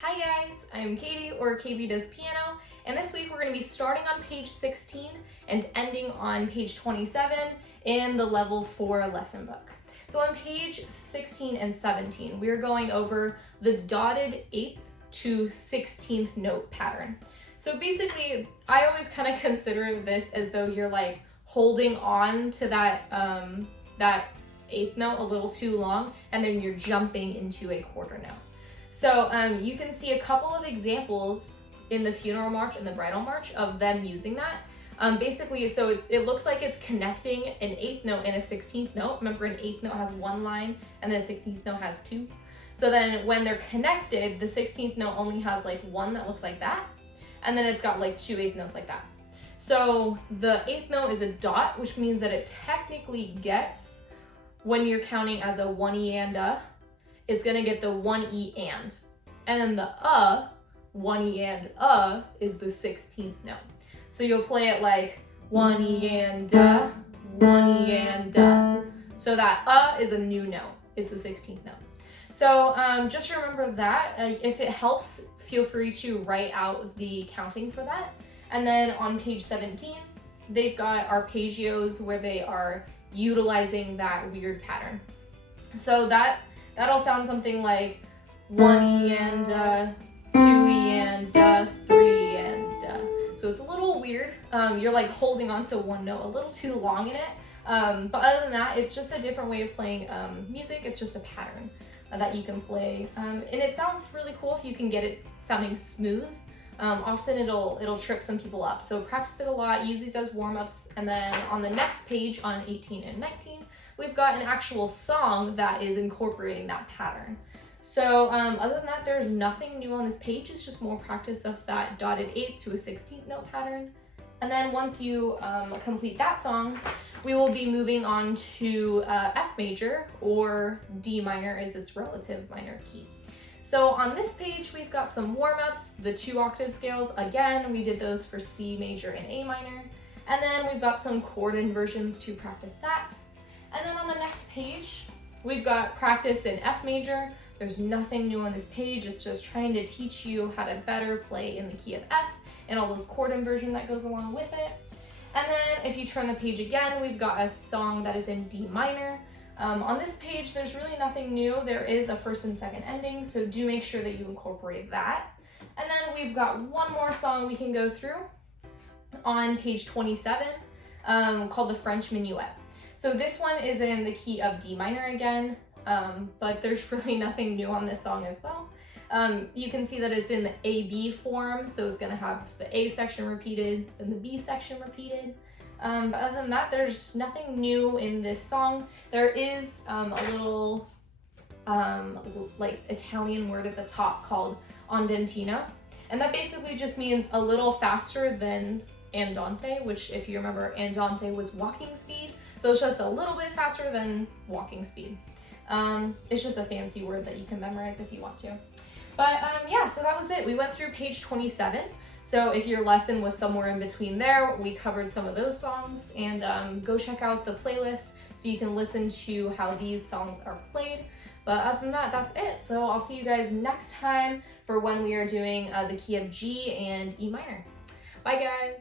Hi guys, I'm Katie, or KB Does Piano, and this week we're going to be starting on page 16 and ending on page 27 in the level 4 lesson book. So on page 16 and 17, we're going over the dotted 8th to 16th note pattern. So basically, I always kind of consider this as though you're like holding on to that 8th note a little too long, and then you're jumping into a quarter note. So you can see a couple of examples in the funeral march and the bridal march of them using that. Basically, so it looks like it's connecting an 8th note and a 16th note. Remember, an 8th note has one line and then a 16th note has two. So then when they're connected, the 16th note only has like one that looks like that, and then it's got like two 8th notes like that. So the 8th note is a dot, which means that it technically gets, when you're counting as a 1 E and a, it's gonna get the 1 E and then the 1 E and is the 16th note. So you'll play it like 1 E and 1 E and So that is a new note. It's the 16th note. So just remember that. If it helps, feel free to write out the counting for that. And then on page 17, they've got arpeggios where they are utilizing that weird pattern. So that'll sound something like 1 E and 2 E and 3 and So it's a little weird. You're like holding on to one note a little too long in it. But other than that, it's just a different way of playing music. It's just a pattern that you can play. And it sounds really cool if you can get it sounding smooth. Often it'll trip some people up. So practice it a lot, use these as warm-ups. And then on the next page, on 18 and 19, we've got an actual song that is incorporating that pattern. So other than that, there's nothing new on this page. It's just more practice of that dotted 8th to a 16th note pattern. And then once you complete that song, we will be moving on to F major, or D minor is its relative minor key. So on this page, we've got some warm-ups, the 2 octave scales. Again, we did those for C major and A minor. And then we've got some chord inversions to practice that. And then on the next page, we've got practice in F major. There's nothing new on this page. It's just trying to teach you how to better play in the key of F and all those chord inversion that goes along with it. And then if you turn the page again, we've got a song that is in D minor. On this page, there's really nothing new. There is a first and second ending, so do make sure that you incorporate that. And then we've got one more song we can go through on page 27 called the French Minuet. So this one is in the key of D minor again, but there's really nothing new on this song as well. You can see that it's in the A-B form, so it's gonna have the A section repeated and the B section repeated. But other than that, there's nothing new in this song. There is a little like Italian word at the top called Andantino, and that basically just means a little faster than Andante, which, if you remember, Andante was walking speed. So it's just a little bit faster than walking speed. It's just a fancy word that you can memorize if you want to. But yeah, so that was it. We went through page 27. So if your lesson was somewhere in between there, we covered some of those songs. And go check out the playlist so you can listen to how these songs are played. But other than that, that's it. So I'll see you guys next time for when we are doing the key of G and E minor. Bye guys.